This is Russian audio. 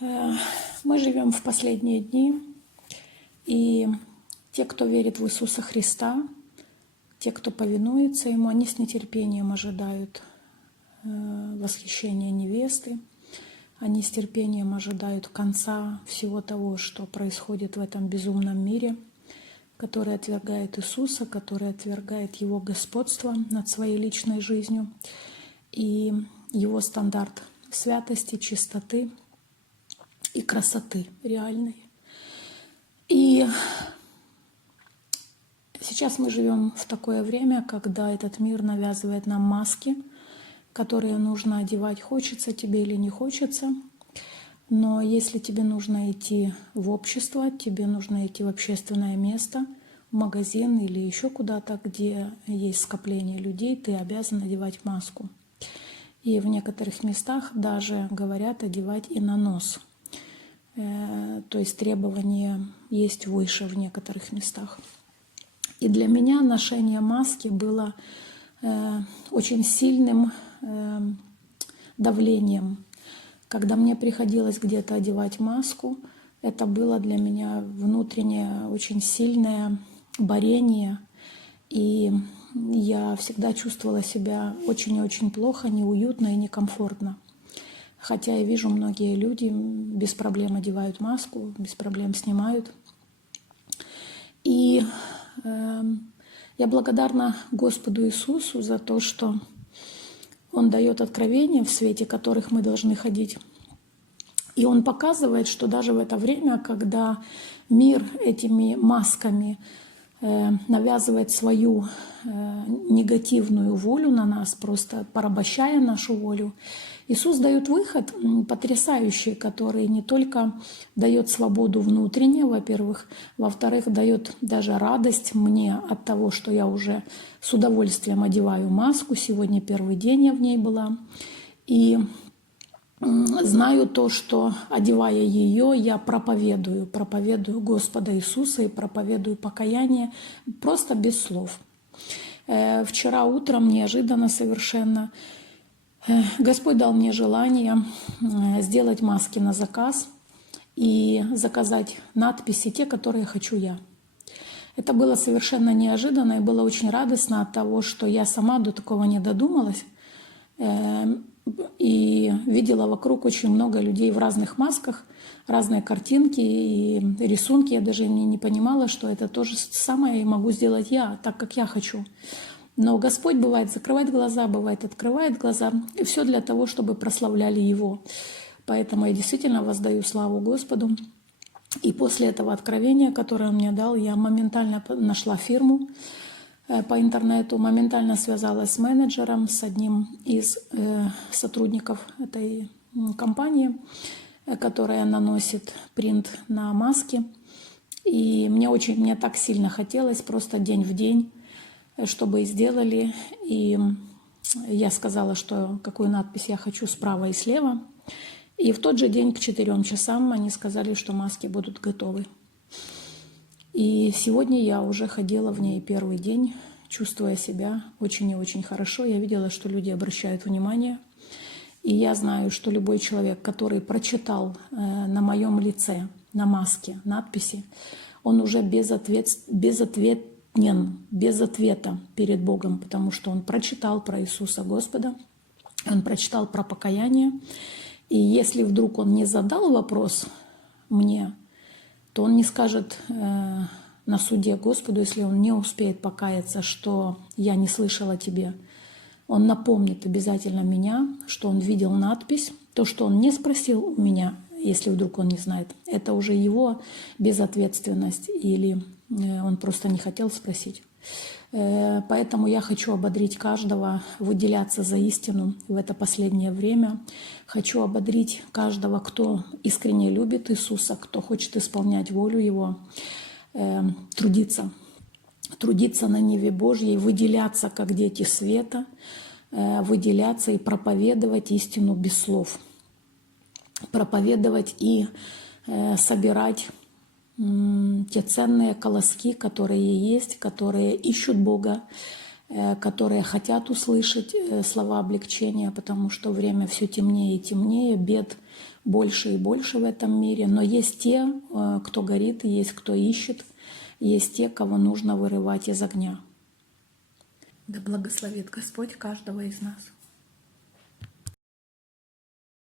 Э, Мы живем в последние дни, и те, кто верит в Иисуса Христа, те, кто повинуется Ему, они с нетерпением ожидают восхищения невесты, они с терпением ожидают конца всего того, что происходит в этом безумном мире, который отвергает Иисуса, который отвергает Его господство над своей личной жизнью и Его стандарт святости, чистоты и красоты реальной. И сейчас мы живем в такое время, когда этот мир навязывает нам маски, которые нужно одевать, хочется тебе или не хочется. Но если тебе нужно идти в общество, тебе нужно идти в общественное место, в магазин или еще куда-то, где есть скопление людей, ты обязан одевать маску. И в некоторых местах даже говорят одевать и на нос. То есть требования есть выше в некоторых местах. И для меня ношение маски было очень сильным давлением. Когда мне приходилось где-то одевать маску, это было для меня внутреннее очень сильное борение. И я всегда чувствовала себя очень и очень плохо, неуютно и некомфортно. Хотя я вижу, многие люди без проблем одевают маску, без проблем снимают. И я благодарна Господу Иисусу за то, что Он дает откровения, в свете которых мы должны ходить. И Он показывает, что даже в это время, когда мир этими масками навязывает свою негативную волю на нас, просто порабощая нашу волю, Иисус дает выход потрясающий, который не только дает свободу внутреннюю, во-первых, во-вторых, дает даже радость мне от того, что я уже с удовольствием одеваю маску. Сегодня первый день я в ней была. И знаю то, что, одевая ее, я проповедую Господа Иисуса и проповедую покаяние просто без слов. Вчера утром неожиданно совершенно Господь дал мне желание сделать маски на заказ и заказать надписи, те, которые хочу я. Это было совершенно неожиданно и было очень радостно от того, что я сама до такого не додумалась. И видела вокруг очень много людей в разных масках, разные картинки и рисунки. Я даже не понимала, что это то же самое и могу сделать я, так как я хочу. Но Господь бывает закрывает глаза, бывает открывает глаза. И все для того, чтобы прославляли Его. Поэтому я действительно воздаю славу Господу. И после этого откровения, которое Он мне дал, я моментально нашла фирму по интернету, моментально связалась с менеджером, с одним из сотрудников этой компании, которая наносит принт на маски. И мне так сильно хотелось, просто день в день, чтобы сделали. И я сказала, что какую надпись я хочу справа и слева. И в тот же день к 4 часам они сказали, что маски будут готовы. И сегодня я уже ходила в ней первый день, чувствуя себя очень и очень хорошо. Я видела, что люди обращают внимание. И я знаю, что любой человек, который прочитал на моем лице, на маске надписи, он уже без ответа перед Богом, потому что он прочитал про Иисуса Господа, он прочитал про покаяние. И если вдруг он не задал вопрос мне, то он не скажет на суде Господу, если он не успеет покаяться, что я не слышала о тебе. Он напомнит обязательно меня, что он видел надпись. То, что он не спросил у меня, если вдруг он не знает, это уже его безответственность или он просто не хотел спросить. Поэтому я хочу ободрить каждого выделяться за истину в это последнее время. Хочу ободрить каждого, кто искренне любит Иисуса, кто хочет исполнять волю Его, трудиться на ниве Божьей, выделяться как дети света, выделяться и проповедовать истину без слов, проповедовать и собирать те ценные колоски, которые есть, которые ищут Бога, которые хотят услышать слова облегчения, потому что время все темнее и темнее, бед больше и больше в этом мире. Но есть те, кто горит, есть кто ищет, есть те, кого нужно вырывать из огня. Да благословит Господь каждого из нас.